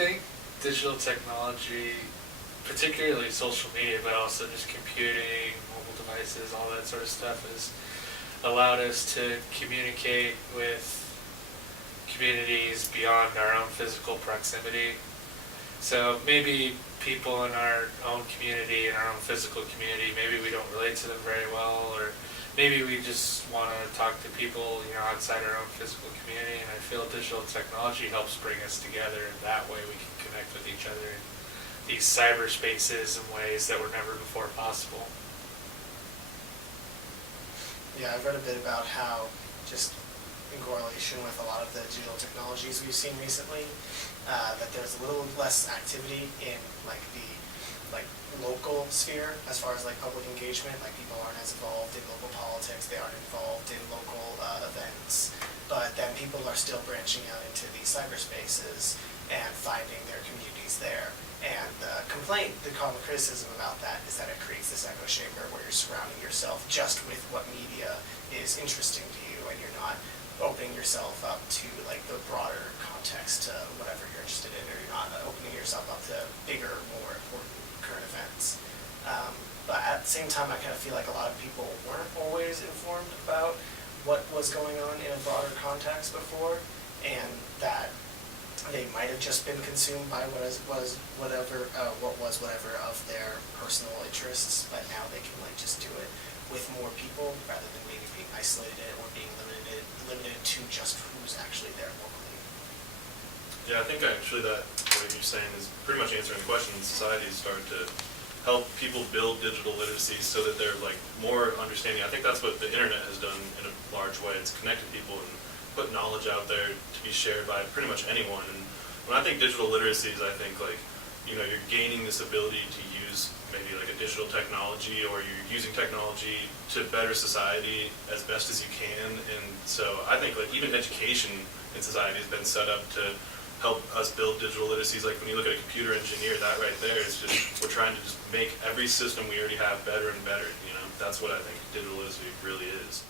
think digital technology, particularly social media, but also just computing, mobile devices, all that sort of stuff, has allowed us to communicate with communities beyond our own physical proximity. So maybe people in our own community, in our own physical community, maybe we don't relate to them very well, or maybe we just want to talk to people, outside our own physical community. And I feel digital technology helps bring us together, and that way we can connect with each other in these cyberspaces in ways that were never before possible. Yeah, I've read a bit about how, just in correlation with a lot of the digital technologies we've seen recently, that there's a little less activity in the local sphere as far as public engagement. Like, people aren't as involved in local politics, they aren't involved in local events, but then people are still branching out into these cyberspaces and finding their communities there. And the common criticism about that is that it creates this echo chamber where you're surrounding yourself just with what media is interesting to you, and you're not opening yourself up to the broader context to whatever you're interested in, or you're not opening yourself up to bigger, more important current events. But at the same time, I kind of feel like a lot of people weren't always informed about what was going on in a broader context before, and that they might have just been consumed by what was whatever of their personal interests, but now they can just do it with more people rather than maybe being isolated or being limited to just who's actually there locally. Yeah, I think actually that what you're saying is pretty much answering the question. Societies start to help people build digital literacy so that they're more understanding. I think that's what the internet has done in a large way. It's connected people and put knowledge out there to be shared by pretty much anyone. And when I think digital literacy is, I think you're gaining this ability to use maybe a digital technology, or you're using technology to better society as best as you can. And so I think even education in society has been set up to help us build digital literacies. When you look at a computer engineer, that right there is just, we're trying to just make every system we already have better and better. That's what I think digital literacy really is.